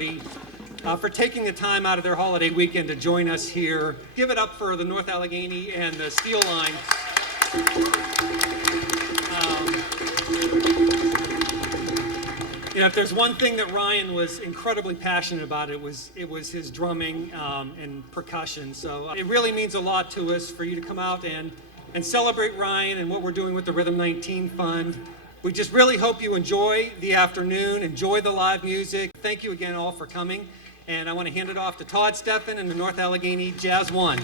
everybody for taking the time out of their holiday weekend to join us here. Give it up for the North Allegheny and the Steeline. If there's one thing that Ryan was incredibly passionate about, it was his drumming and percussion. So it really means a lot to us for you to come out and celebrate Ryan and what we're doing with the Rhythm19 Fund. We just really hope you enjoy the afternoon, enjoy the live music. Thank you again all for coming. And I want to hand it off to Todd Steffen and the North Allegheny Jazz One.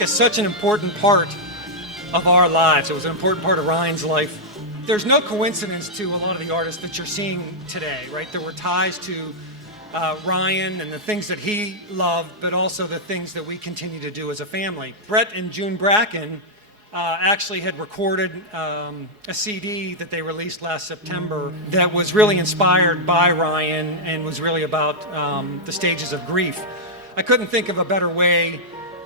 Is such an important part of our lives. It was an important part of Ryan's life. There's no coincidence to a lot of the artists that you're seeing today, right? There were ties to Ryan and the things that he loved, but also the things that we continue to do as a family. Brett and June Bracken actually had recorded a CD that they released last September that was really inspired by Ryan and was really about the stages of grief. I couldn't think of a better way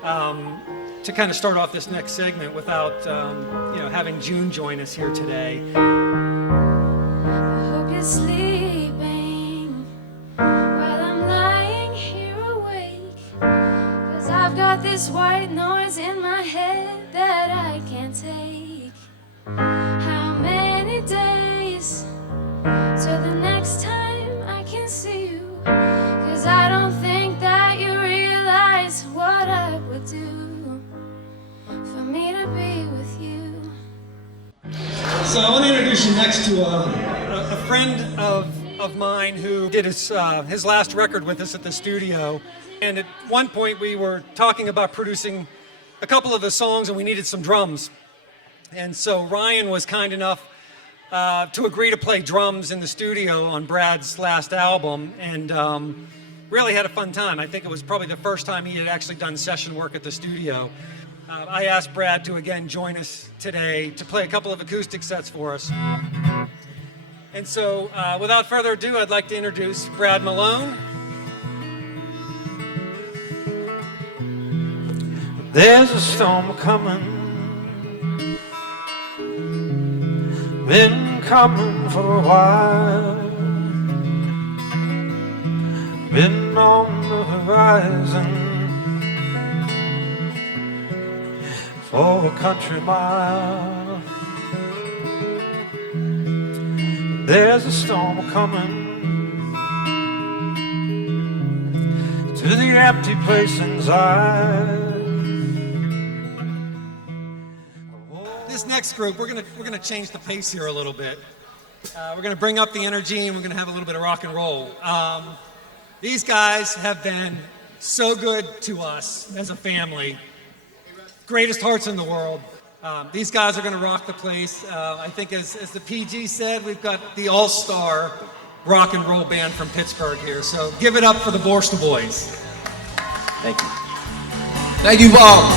to kind of start off this next segment without having June join us here today. I hope you're sleeping while I'm lying here awake, 'cause I've got this white noise in my head that I can't take. How many days till the next time I can see you? 'Cause I don't think that you realize what I would do for me to be with you. So I want to introduce you next to a friend of mine who did his last record with us at the studio. And at one point we were talking about producing a couple of the songs and we needed some drums. And so Ryan was kind enough to agree to play drums in the studio on Brad's last album, and really had a fun time. I think it was probably the first time he had actually done session work at the studio. I asked Brad to again join us today to play a couple of acoustic sets for us. And so without further ado, I'd like to introduce Brad Malone. There's a storm coming, been coming for a while, been on the horizon for a country mile. There's a storm coming to the empty place inside. This next group, we're gonna change the pace here a little bit. We're gonna bring up the energy and we're gonna have a little bit of rock and roll. These guys have been so good to us as a family. Greatest hearts in the world. These guys are gonna rock the place. I think as the PG said, we've got the all-star rock and roll band from Pittsburgh here. So give it up for the Borstal Boys. Thank you. Thank you, Bob.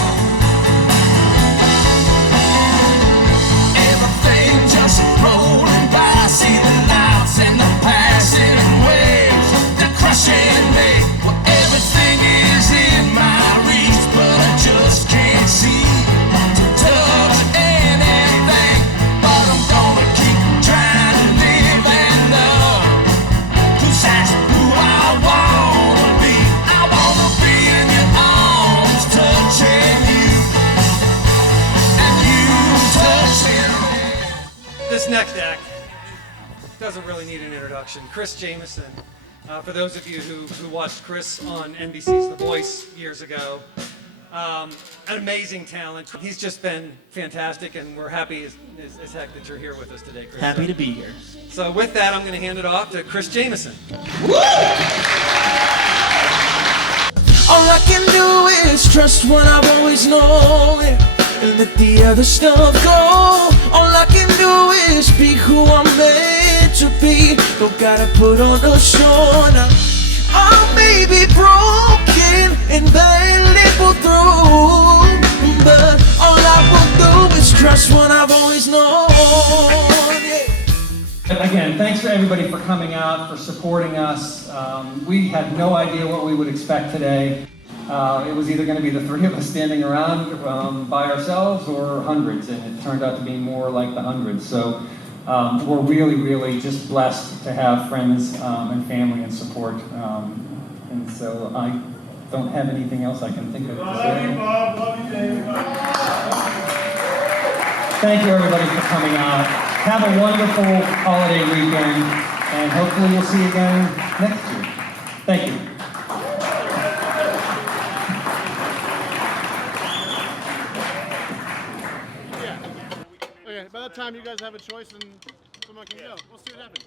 Everything just rolling by, see the lights and the passing waves, they're crushing me. Well, everything is in my reach, but I just can't see to touch anything. But I'm gonna keep trying to live and love, 'cause that's who I wanna be. I wanna be in your arms, touching you, and you touching me. This next act doesn't really need an introduction. Chris Jamison. For those of you who watched Chris on NBC's The Voice years ago, an amazing talent. He's just been fantastic, and we're happy as heck that you're here with us today, Chris. Happy to be here. So with that, I'm going to hand it off to Chris Jamison. All I can do is trust what I've always known and let the other stuff go. All I can do is be who I'm meant to be. Don't gotta put on a show now. I may be broken and badly pulled through, but all I will do is trust what I've always known. Yeah. Again, thanks for everybody for coming out, for supporting us. We had no idea what we would expect today. It was either going to be the three of us standing around by ourselves or hundreds, and it turned out to be more like the hundreds. So we're really, really just blessed to have friends and family and support. And so I don't have anything else I can think of to say. Love you, Bob. Love you, Dave. Thank you, everybody, for coming out. Have a wonderful holiday weekend, and hopefully we'll see you again next year. Thank you. Okay, by that time you guys have a choice and someone can go. We'll see what happens.